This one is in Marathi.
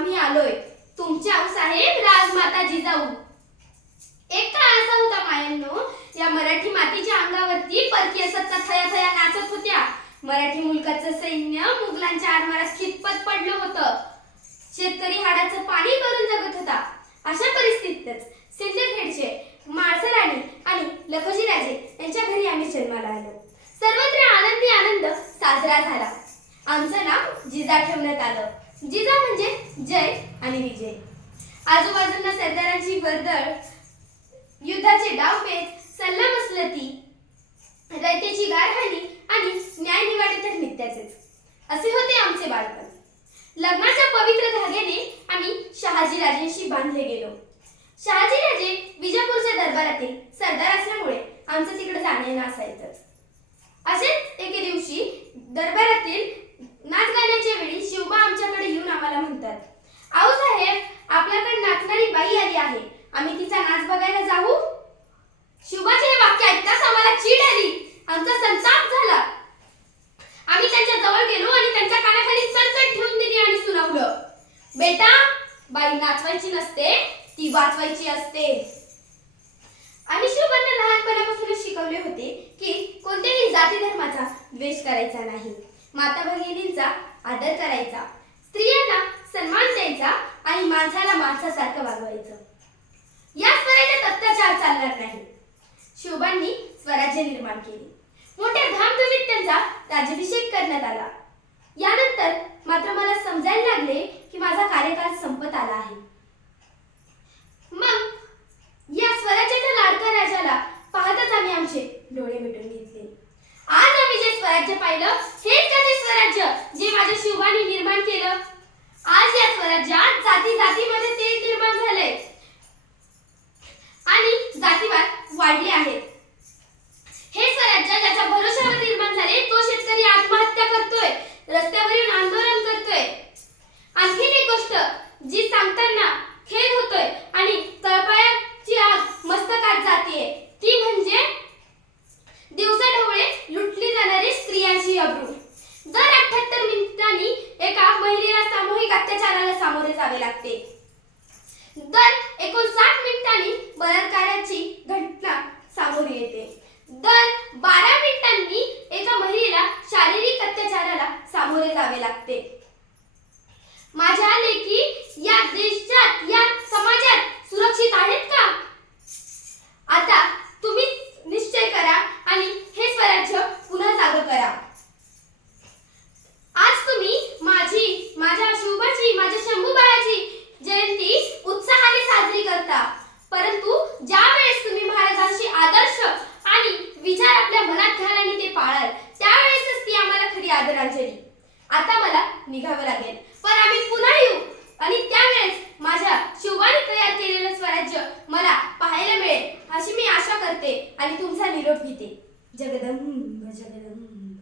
आम्ही आलोय. तुमच्या आऊसाहेब राजमाता जिजाऊ एक काळ असा होता मायांनो या मराठी मातीच्या अंगावरती परकीय सत्ता थया थया नाचत होत्या. मराठी मुलकाचं सैन्य मुघलांच्या आरमारात खितपत पडलं होतं. शेतकरी हाडाचं पाणी करून जगत होता. अशा परिस्थितीतच सिंदखेडचे माळसर राणी आणि लखोजी राजे यांच्या घरी आम्ही जन्माला आलो. सर्वत्र आनंदी आनंद साजरा झाला. आमचं नाव जिजा ठेवण्यात आलं. जिजा म्हणजे जय आणि विजय. आजूबाजूंना सरदारांची वर्दळ युद्धाचे डावपेच सल्ला मसलती रयतेची गारहाणी आणि न्यायनिवाडे तर नित्याचेच. असे होते आमचे बालपण. लग्नाच्या पवित्र धाग्याने आम्ही शहाजीराजेंशी बांधले गेलो. शहाजी राजे विजापूरच्या दरबारातील सरदार असल्यामुळे आमचं तिकडे जाणे येणं असेच एके दिवशी दरबारातील नाच गाण्याच्या वेळी शिवबा आमच्याकडे येऊन आम्हाला म्हणतात आऊ साहेब आपल्याकडे नाचणारी बाई आली आहे आम्ही नाच बघायला जाऊ? शुभाचे हे वाक्य ऐकताच आम्हाला चीड आली. आमचा संताप झाला. आम्ही त्यांच्या जवळ गेलो आणि त्यांच्या कानाखाली चणचण ठेवून दिली आणि सुनावलं बेटा बाई नाचवायची नसते ती वाचवायची असते. आम्ही शिवबांना लहानपणापासूनच शिकवले होते की कोणत्याही जाती धर्माचा द्वेष करायचा नाही. माता भगिनींचा आदर करायचा. स्त्रियांना सन्मान द्यायचा आणि माणसाला माणसासारखं वागवायचं. स्वराज्यात चालणार नाही. शिवबांनी स्वराज्य निर्माण केले. मोठ्या धामधुमीत त्यांचा राज्याभिषेक करण्यात आला. यानंतर मात्र मला समजायला लागले की माझा कार्यकाळ संपत आला आहे. मग या स्वराज्याच्या लाडक्या राजाला पाहतच आम्ही आमचे डोळे मिटून घेतले. आज आम्ही जे स्वराज्य पाहिलं हेच का ते स्वराज्य जे माझ्या शिवबाने निर्माण केलं? आज या स्वराज्यात जाती जातीमध्ये ते निर्माण सामोरे जावे लागते. माझ्या लेकी या देशात या समाजात सुरक्षित आहेत का आता तुम्ही निश्चय करा आणि हे स्वराज्य पुन्हा जागं करा आज तुम्ही माझी माझ्या शुभाची माझ्या शंभूबाळाची जयंती उत्साहाने साजरी करता परंतु ज्या वेळेस तुम्ही महाराजांशी आदर्श आणि विचार आपल्या मनात घाल आणि ते पाळाल त्यावेळेसच ती आम्हाला खरी आदरांजली आता मला निघावं लागेल. पण आम्ही पुन्हा येऊ. आणि त्यावेळेस माझ्या शिवाने तयार केलेलं स्वराज्य मला पाहायला मिळेल अशी मी आशा करते आणि तुमचा निरोप घेते. जगदंब जगदंब.